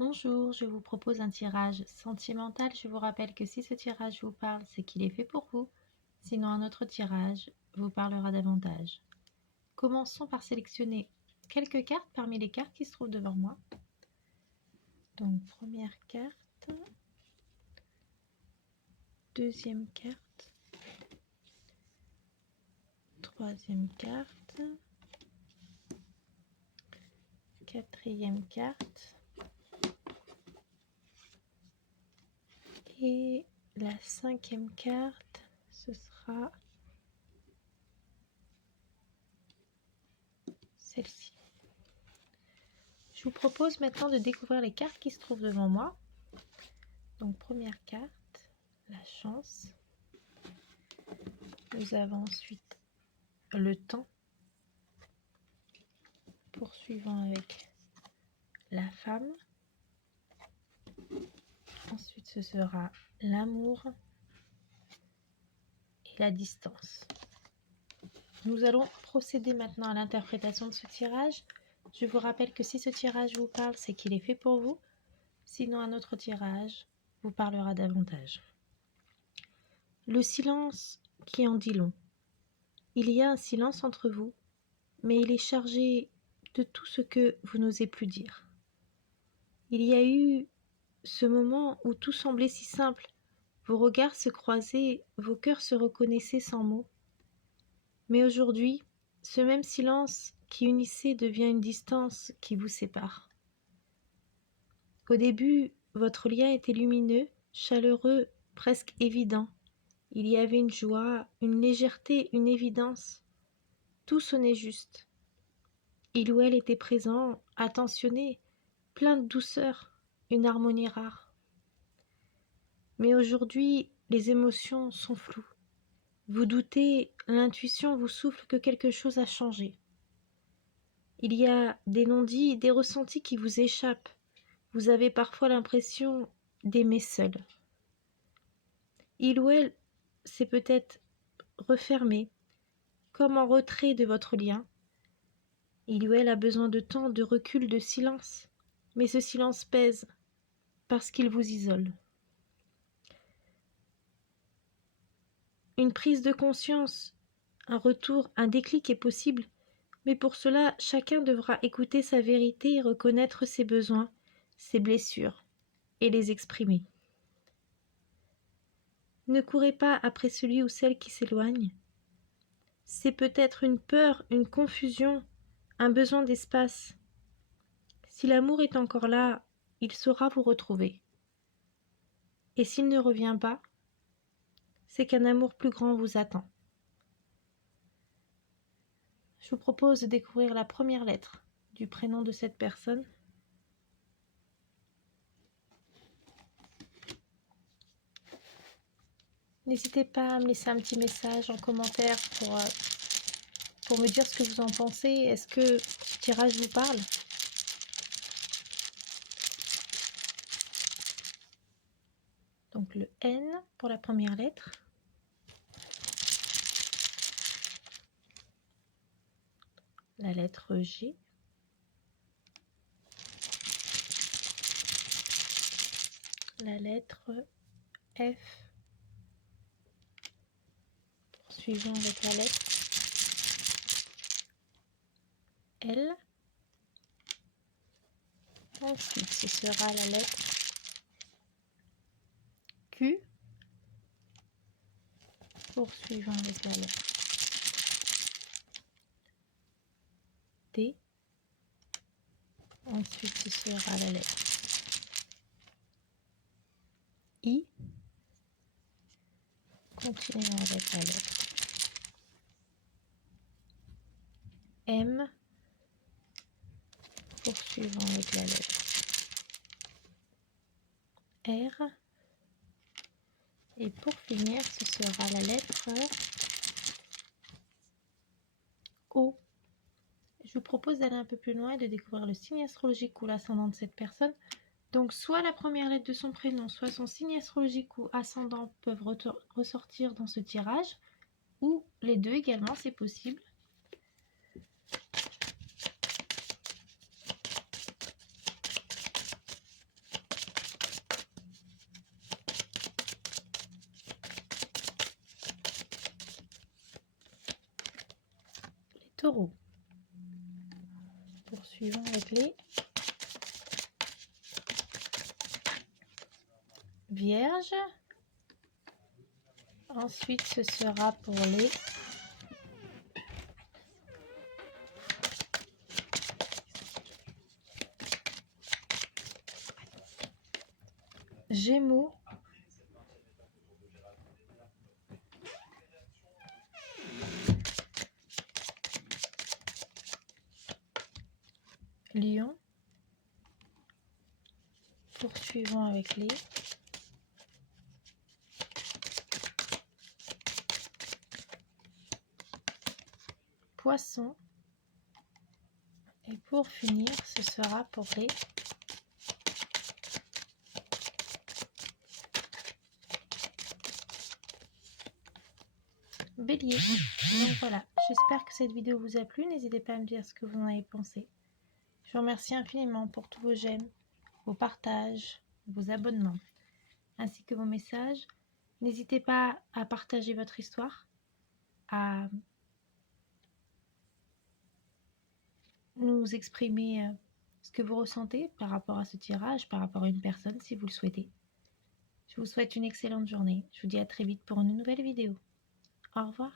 Bonjour, je vous propose un tirage sentimental. Je vous rappelle que si ce tirage vous parle, c'est qu'il est fait pour vous. Sinon, un autre tirage vous parlera davantage. Commençons par sélectionner quelques cartes parmi les cartes qui se trouvent devant moi. Donc, première carte, deuxième carte, troisième carte, quatrième carte et la cinquième carte, ce sera celle-ci. Je vous propose maintenant de découvrir les cartes qui se trouvent devant moi. Donc première carte, la chance. Nous avons ensuite le temps. Poursuivant avec la femme. Ensuite ce sera l'amour et la distance. Nous allons procéder maintenant à l'interprétation de ce tirage. Je vous rappelle que si ce tirage vous parle, c'est qu'il est fait pour vous. Sinon, un autre tirage vous parlera davantage. Le silence qui en dit long. Il y a un silence entre vous, mais il est chargé de tout ce que vous n'osez plus dire. Il y a eu ce moment où tout semblait si simple. Vos regards se croisaient, vos cœurs se reconnaissaient sans mots. Mais aujourd'hui, ce même silence qui unissait devient une distance qui vous sépare. Au début, votre lien était lumineux, chaleureux, presque évident. Il y avait une joie, une légèreté, une évidence. Tout sonnait juste. Il ou elle était présent, attentionné, plein de douceur, une harmonie rare. Mais aujourd'hui, les émotions sont floues. Vous doutez, l'intuition vous souffle que quelque chose a changé. Il y a des non-dits, des ressentis qui vous échappent. Vous avez parfois l'impression d'aimer seul. Il ou elle s'est peut-être refermé, comme en retrait de votre lien. Il ou elle a besoin de temps, de recul, de silence. Mais ce silence pèse, parce qu'il vous isole. Une prise de conscience, un retour, un déclic est possible, mais pour cela, chacun devra écouter sa vérité et reconnaître ses besoins, ses blessures, et les exprimer. Ne courez pas après celui ou celle qui s'éloigne. C'est peut-être une peur, une confusion, un besoin d'espace. Si l'amour est encore là, il saura vous retrouver. Et s'il ne revient pas, c'est qu'un amour plus grand vous attend. Je vous propose de découvrir la première lettre du prénom de cette personne. N'hésitez pas à me laisser un petit message en commentaire pour me dire ce que vous en pensez. Est-ce que ce tirage vous parle ? Donc le N pour la première lettre. La lettre G. La lettre F. Poursuivant avec la lettre L. Ensuite, ce sera la lettre Q. Poursuivant avec la lettre T. Ensuite, ce sera la lettre I. Continuons avec la lettre M. Poursuivant avec la lettre R. Et pour finir, ce sera la lettre O. Je vous propose d'aller un peu plus loin et de découvrir le signe astrologique ou l'ascendant de cette personne. Donc soit la première lettre de son prénom, soit son signe astrologique ou ascendant peuvent ressortir dans ce tirage, ou les deux également, c'est possible. Taureau. Poursuivons avec les Vierges. Ensuite, ce sera pour les Gémeaux. Lion. Poursuivons avec les Poissons. Et pour finir, ce sera pour les Bélier. Donc voilà, j'espère que cette vidéo vous a plu. N'hésitez pas à me dire ce que vous en avez pensé. Je vous remercie infiniment pour tous vos j'aime, vos partages, vos abonnements, ainsi que vos messages. N'hésitez pas à partager votre histoire, à nous exprimer ce que vous ressentez par rapport à ce tirage, par rapport à une personne si vous le souhaitez. Je vous souhaite une excellente journée. Je vous dis à très vite pour une nouvelle vidéo. Au revoir.